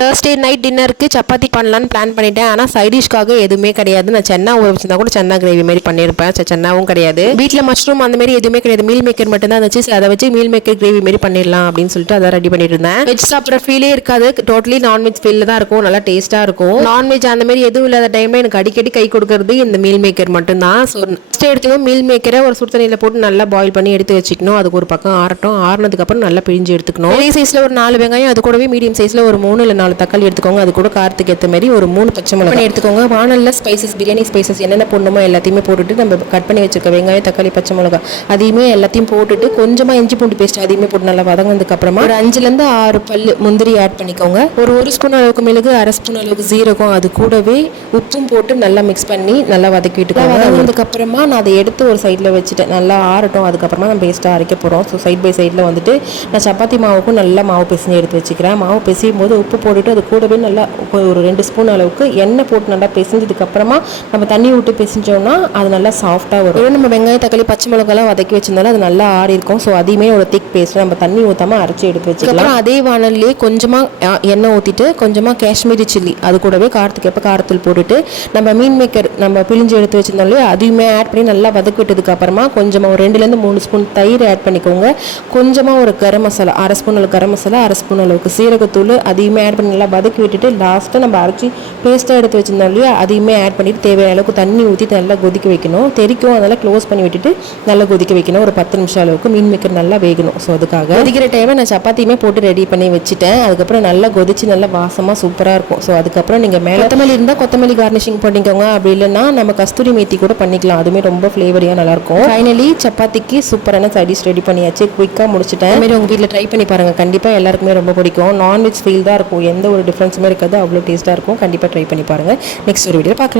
Thursday night டின்னருக்கு சப்பாத்தி பண்ணலான்னு plan பண்ணிட்டேன். ஆனால் சைடிஷ்காக எதுவுமே கிடையாது. நான் சென்னா ஊற வச்சிருந்தா கூட சென்னா கிரேவி மாதிரி பண்ணியிருப்பேன். சென்னாவும் கிடையாது. வீட்டில் மஷ்ரூம் அந்த மாதிரி எதுவுமே கிடையாது. மீல் மேக்கர் மட்டும் தான் இருந்துச்சு. அதை வச்சு மீல் மேக்கர் கிரேவி மாதிரி பண்ணிடலாம் அப்படின்னு சொல்லிட்டு அதை ரெடி பண்ணிட்டு இருந்தேன். வெஜ் சாப்பிட்ற ஃபீலே இருக்காது. டோட்டலி நான்வெஜ் ஃபீல் தான் இருக்கும். நல்லா டேஸ்ட்டாக இருக்கும். நான்வெஜ் அந்த மாதிரி எதுவும் இல்லாத டைமில் எனக்கு அடிக்கடி கை கொடுக்கறது இந்த மீல் மேக்கர் மட்டும்தான். ஸோ ஃபஸ்ட்டு எடுத்துக்கணும் மீல் மேக்கரை ஒரு சுடு தண்ணியில் போட்டு நல்லா பாயில் பண்ணி எடுத்து வச்சுக்கணும். அதுக்கு ஒரு பக்கம் ஆறட்டும். ஆறினதுக்கப்புறம் நல்லா பிழிஞ்சு எடுத்துக்கணும். பெரிய சைஸில் ஒரு 4 வெங்காயம், அது கூடவே மீடியம் சைஸில் ஒரு 3 இல்லை 4 தக்காளி எடுத்துக்கோங்க. அது கூட காரத்துக்கு ஏற்ற மாதிரி ஒரு 3 பச்சை மிளகாய் எடுத்துக்கோங்க. வானல்ல ஸ்பைசஸ், பிரியாணி ஸ்பைசஸ் என்னென்ன போடணுமோ எல்லாத்தையுமே போட்டுட்டு நம்ம கட் பண்ணி வச்சிருக்க வெங்காயம், தக்காளி, பச்சை மிளகாய் அதையுமே எல்லாத்தையும் போட்டுட்டு கொஞ்சமாக இஞ்சி பூண்டு பேஸ்ட் அதையுமே போட்டு நல்லா வதங்கினதுக்கு அப்புறமா ஒரு 5லேருந்து 6 பல்லு முந்திரி ஆட் பண்ணிக்கோங்க. ஒரு ஸ்பூன் அளவுக்கு மிளகு, 1/2 ஸ்பூன் அளவுக்கு ஜீரகம், அது கூடவே உப்பும் போட்டு நல்லா மிக்ஸ் பண்ணி நல்லா வதக்கி விட்டுக்கோங்க. வதங்கினதுக்கப்புறமா நான் அதை எடுத்து ஒரு சைடில் வச்சுட்டேன். நல்லா ஆறட்டும். அதுக்கப்புறமா நம்ம பேஸ்ட்டாக அரைக்க போகிறோம். ஸோ சைட் பை சைடில் வந்துட்டு நான் சப்பாத்தி மாவுக்கும் நல்லா மாவு பிசைஞ்சு எடுத்து வச்சுக்கிறேன். மாவு பிசையும் போது உப்பு போட்டுட்டு அது கூடவே நல்லா ஒரு 2 ஸ்பூன் அளவுக்கு எண்ணெய் போட்டு நல்லா பிசைஞ்சதுக்கப்புறமா நம்ம தண்ணி விட்டு பிசைஞ்சோம்னா அது நல்லா சாஃப்டாக வரும். நம்ம வெங்காயம், தக்காளி, பச்சை மிளகாலாம் வதக்கி வச்சிருந்தாலும் அது நல்லா ஆறி இருக்கும். ஸோ அதையுமே ஒரு திக் பேஸ்ட் நம்ம தண்ணி ஊற்றாமல் அரைச்சி எடுத்து வச்சுக்கலாம். அதே வானல்லே கொஞ்சமாக எண்ணெய் ஊற்றிட்டு கொஞ்சமாக காஷ்மீரி சில்லி, அது கூடவே காரத்துக்கு எப்போ காரத்தூள் போட்டுட்டு நம்ம மீன் மேக்கர் நம்ம பிழிஞ்சு எடுத்து வச்சிருந்தாலும் அதையுமே ஆட் பண்ணி நல்லா வதக்கி விட்டதுக்கு அப்புறமா கொஞ்சமாக ஒரு 2லேருந்து 3 ஸ்பூன் தயிர் ஆட் பண்ணிக்கோங்க. கொஞ்சமாக ஒரு கரம் மசாலா, 1/2 ஸ்பூன் அளவுக்கு கரம் மசாலா, 1/2 ஸ்பூன் அளவுக்கு சீரகத்தூள் அதையுமே ஆட் பண்ணி நல்லா வதக்கி விட்டுட்டு லாஸ்ட்டாக நம்ம அரைச்சி பேஸ்ட்டாக எடுத்து வச்சிருந்தோம் இல்லையா, அதையுமே ஆட் பண்ணிட்டு தேவையான அளவுக்கு தண்ணி ஊற்றி நல்லா கொதிக்க வைக்கணும். தெரிக்கும், அதெல்லாம் க்ளோஸ் பண்ணி விட்டுட்டு நல்லா கொதிக்க வைக்கணும். ஒரு 10 நிமிஷம் அளவுக்கு மீன் மேக்கர் நல்லா வேகணும். ஸோ அதுக்காக கொதிக்கிற டைமில் நான் சப்பாத்தியுமே போட்டு ரெடி பண்ணி வச்சுட்டேன். அதுக்கப்புறம் நல்லா கொதிச்சு நல்லா வாசமாக சூப்பராக இருக்கும். ஸோ அதுக்கப்புறம் நீங்கள் மேலே கொத்தமல்லி இருந்தால் கொத்தமல்லி கார்னிஷிங் பண்ணிக்கோங்க. அப்படி இல்லைன்னா நம்ம கஸ்தூரி மேத்தி கூட பண்ணிக்கலாம். அதுவுமே ரொம்ப ஃப்ளேவரியாக நல்லாயிருக்கும். ஃபைனலி சப்பாத்திக்கு சூப்பரான சைடிஷ் ரெடி பண்ணியாச்சு. குயிக்காக முடிச்சுட்டேன். அதுமாரி உங்கள் வீட்டில் ட்ரை பண்ணி பாருங்கள். கண்டிப்பாக எல்லாருக்குமே ரொம்ப பிடிக்கும். நான்வெஜ் ஃபீல் தான் இருக்கும். எந்த ஒரு டிஃப்ரென்ஸுமே இருக்காது. அவ்வளோ டேஸ்ட்டாக இருக்கும். கண்டிப்பாக ட்ரை பண்ணி பாருங்கள். நெக்ஸ்ட் ஒரு வீடியோ பார்க்கலாம்.